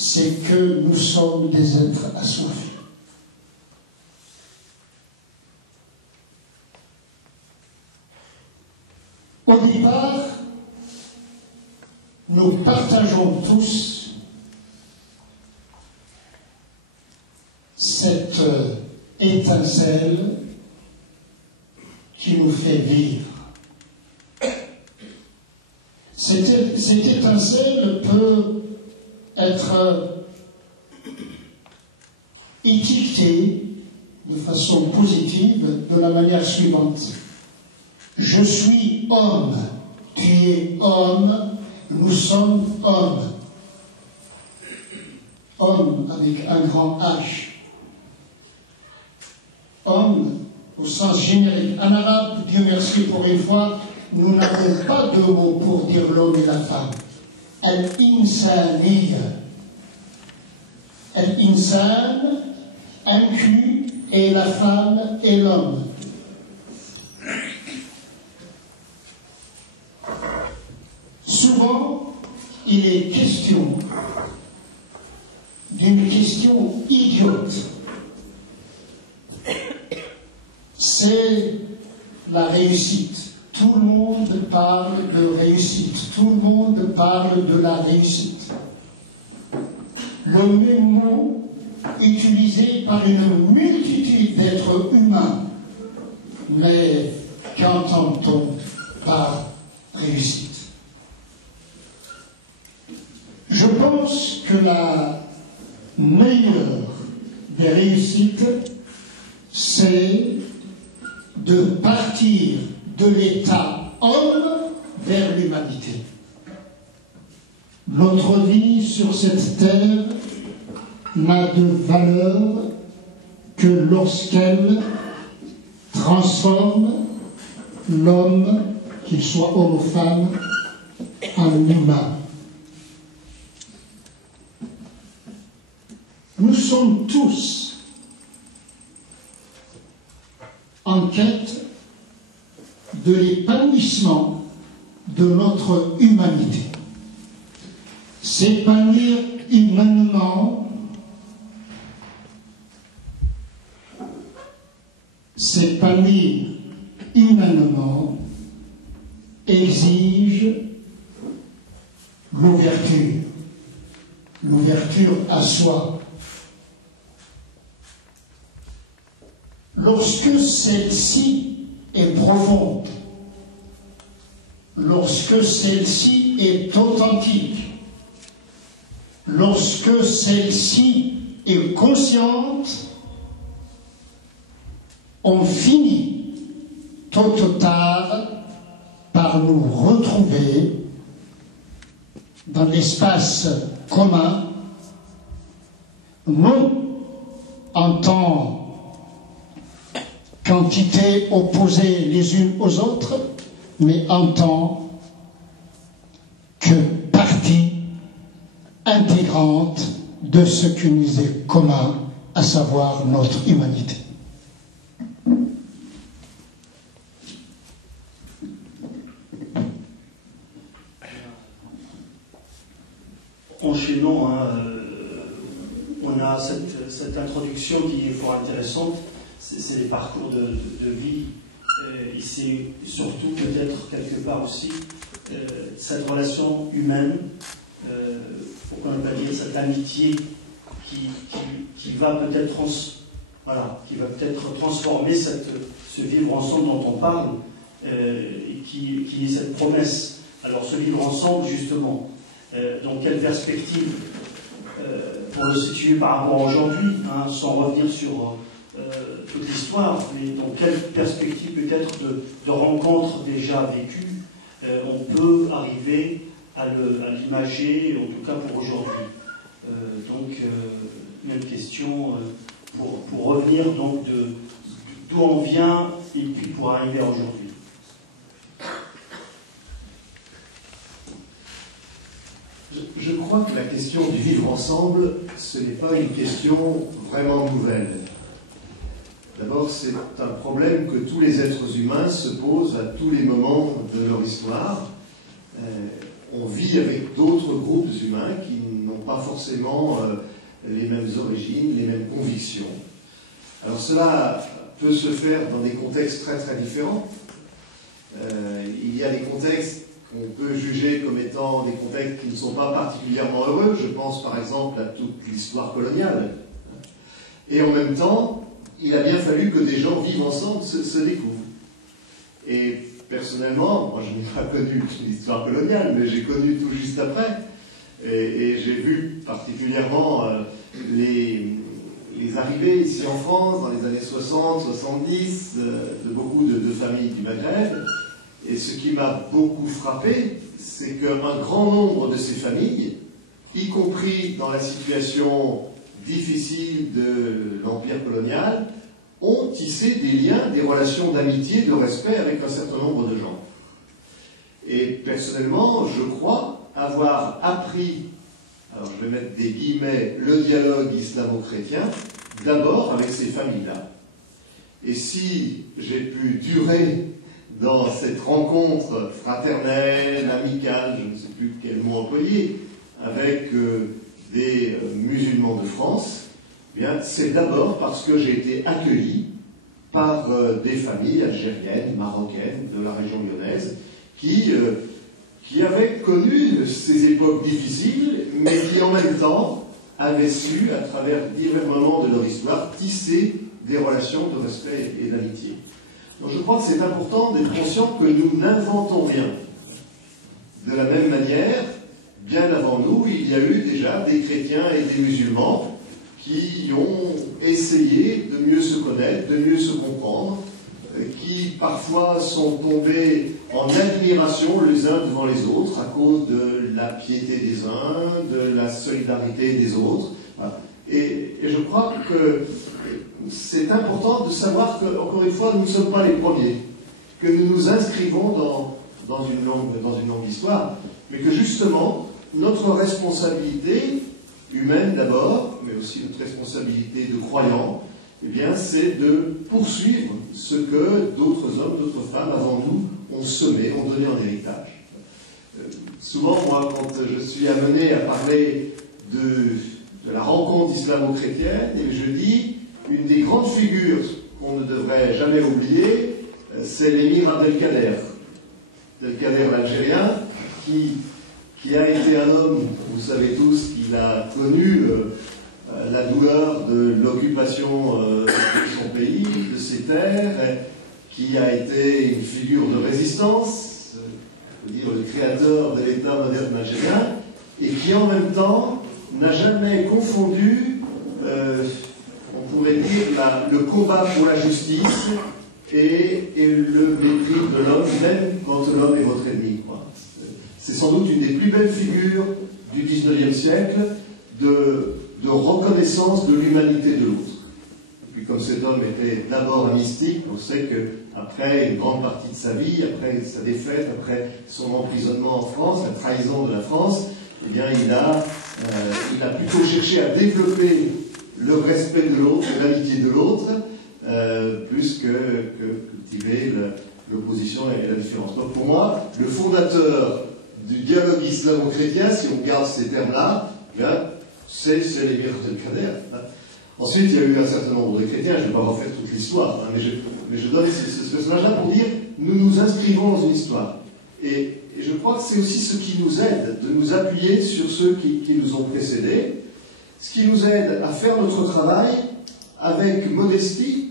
c'est que nous sommes des êtres assoiffés. Au départ, nous partageons tous cette étincelle qui nous fait vivre. Cette étincelle peut être étiquetée de façon positive de la manière suivante. Je suis homme, tu es homme, nous sommes hommes. Homme avec un grand H. Homme au sens générique. En arabe, Dieu merci pour une fois, nous n'avons pas de mots pour dire l'homme et la femme. Al-insaniya. Al-insan inclut et la femme et l'homme. Souvent, il est question d'une question idiote. C'est la réussite. Tout le monde parle de réussite. Tout le monde parle de la réussite. Le même mot utilisé par une multitude d'êtres humains. Mais qu'entend-on par réussite? Je pense que la meilleure des réussites, c'est de partir de l'état homme vers l'humanité. Notre vie sur cette terre n'a de valeur que lorsqu'elle transforme l'homme, qu'il soit homme ou femme, en humain. Nous sommes tous en quête de l'épanouissement de notre humanité. S'épanouir humainement, exige l'ouverture à soi. Lorsque celle-ci est profonde, lorsque celle-ci est authentique, lorsque celle-ci est consciente, on finit tôt ou tard par nous retrouver dans l'espace commun, non en tant qu'entités opposées les unes aux autres, mais en tant que partie intégrante de ce qui nous est commun, à savoir notre humanité. Enchaînons, on a cette introduction qui est fort intéressante, c'est les parcours de vie, et c'est surtout peut-être quelque part aussi cette relation humaine, pourquoi ne pas dire cette amitié qui va peut-être transformer ce vivre ensemble dont on parle, et qui est cette promesse. Alors ce vivre ensemble, justement, dans quelle perspective, pour le situer par rapport à aujourd'hui, sans revenir sur toute l'histoire, mais dans quelle perspective peut-être de rencontres déjà vécues, on peut arriver à l'imager, en tout cas pour aujourd'hui. Donc, même question pour revenir donc d'où on vient et puis pour arriver à aujourd'hui. Je crois que la question du vivre ensemble, ce n'est pas une question vraiment nouvelle. D'abord, c'est un problème que tous les êtres humains se posent à tous les moments de leur histoire. On vit avec d'autres groupes humains qui n'ont pas forcément les mêmes origines, les mêmes convictions. Alors cela peut se faire dans des contextes très très différents. Il y a des contextes qu'on peut juger comme étant des contextes qui ne sont pas particulièrement heureux. Je pense par exemple à toute l'histoire coloniale. Et en même temps, il a bien fallu que des gens vivent ensemble, se découvrent. Et personnellement, moi je n'ai pas connu l'histoire coloniale, mais j'ai connu tout juste après. Et j'ai vu particulièrement les arrivées ici en France dans les années 60, 70 de beaucoup de familles du Maghreb. Et ce qui m'a beaucoup frappé, c'est qu'un grand nombre de ces familles, y compris dans la situation difficile de l'empire colonial, ont tissé des liens, des relations d'amitié, de respect avec un certain nombre de gens. Et personnellement, je crois avoir appris, alors je vais mettre des guillemets, le dialogue islamo-chrétien, d'abord avec ces familles-là. Et si j'ai pu durer dans cette rencontre fraternelle, amicale, je ne sais plus quel mot employer, avec des musulmans de France, eh bien, c'est d'abord parce que j'ai été accueilli par des familles algériennes, marocaines, de la région lyonnaise, qui avaient connu ces époques difficiles, mais qui en même temps avaient su, à travers divers moments de leur histoire, tisser des relations de respect et d'amitié. Donc je crois que c'est important d'être conscient que nous n'inventons rien. De la même manière, bien avant nous, il y a eu déjà des chrétiens et des musulmans qui ont essayé de mieux se connaître, de mieux se comprendre, qui parfois sont tombés en admiration les uns devant les autres à cause de la piété des uns, de la solidarité des autres. Voilà. Et je crois que c'est important de savoir que, encore une fois, nous ne sommes pas les premiers, que nous nous inscrivons dans une longue histoire, mais que justement, notre responsabilité humaine d'abord, mais aussi notre responsabilité de croyants, eh bien, c'est de poursuivre ce que d'autres hommes, d'autres femmes avant nous ont semé, ont donné en héritage. Souvent, moi, quand je suis amené à parler de la rencontre islamo-chrétienne, et je dis, une des grandes figures qu'on ne devrait jamais oublier, c'est l'émir Abdelkader. Abdelkader l'Algérien, qui a été un homme, vous savez tous, qu'il a connu la douleur de l'occupation de son pays, de ses terres, qui a été une figure de résistance, on peut dire le créateur de l'État moderne algérien, et qui en même temps n'a jamais confondu, on pourrait dire, le combat pour la justice et le mépris de l'homme, même quand l'homme est votre ennemi. C'est sans doute une des plus belles figures du XIXe siècle de reconnaissance de l'humanité de l'autre. Et puis comme cet homme était d'abord un mystique, on sait qu'après une grande partie de sa vie, après sa défaite, après son emprisonnement en France, la trahison de la France, eh bien il a plutôt cherché à développer le respect de l'autre, l'amitié de l'autre, plus que cultiver l'opposition et la différence. Donc pour moi, le fondateur du dialogue islamo-chrétien, si on garde ces termes-là, c'est l'émir Abdelkader. Ensuite, il y a eu un certain nombre de chrétiens, je ne vais pas refaire toute l'histoire, hein, mais je donne ce personnage-là pour dire, nous nous inscrivons dans une histoire. Et je crois que c'est aussi ce qui nous aide, de nous appuyer sur ceux qui nous ont précédés, ce qui nous aide à faire notre travail avec modestie,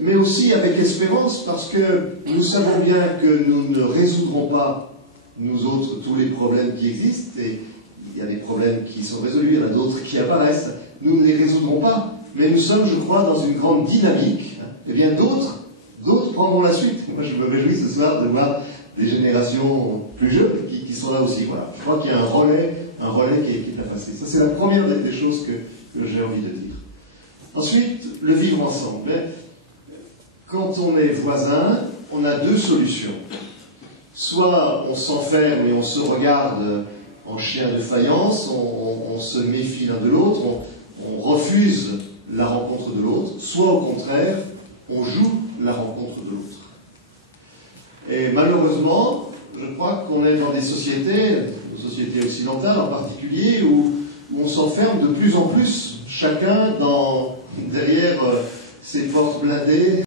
mais aussi avec espérance, parce que nous savons bien que nous ne résoudrons pas, nous autres, tous les problèmes qui existent, et il y a des problèmes qui sont résolus, il y en a d'autres qui apparaissent, nous ne les résoudrons pas, mais nous sommes, je crois, dans une grande dynamique, et bien d'autres prendront la suite. Moi, je me réjouis ce soir de voir des générations plus jeunes qui sont là aussi. Voilà. Je crois qu'il y a un relais qui est à passer. Ça, c'est la première des choses que j'ai envie de dire. Ensuite, le vivre ensemble. Quand on est voisin, on a deux solutions. Soit on s'enferme et on se regarde en chien de faïence, on se méfie l'un de l'autre, on refuse la rencontre de l'autre, soit au contraire, on joue la rencontre de l'autre. Et malheureusement, je crois qu'on est dans des sociétés occidentales en particulier, où on s'enferme de plus en plus, chacun derrière ses portes blindées.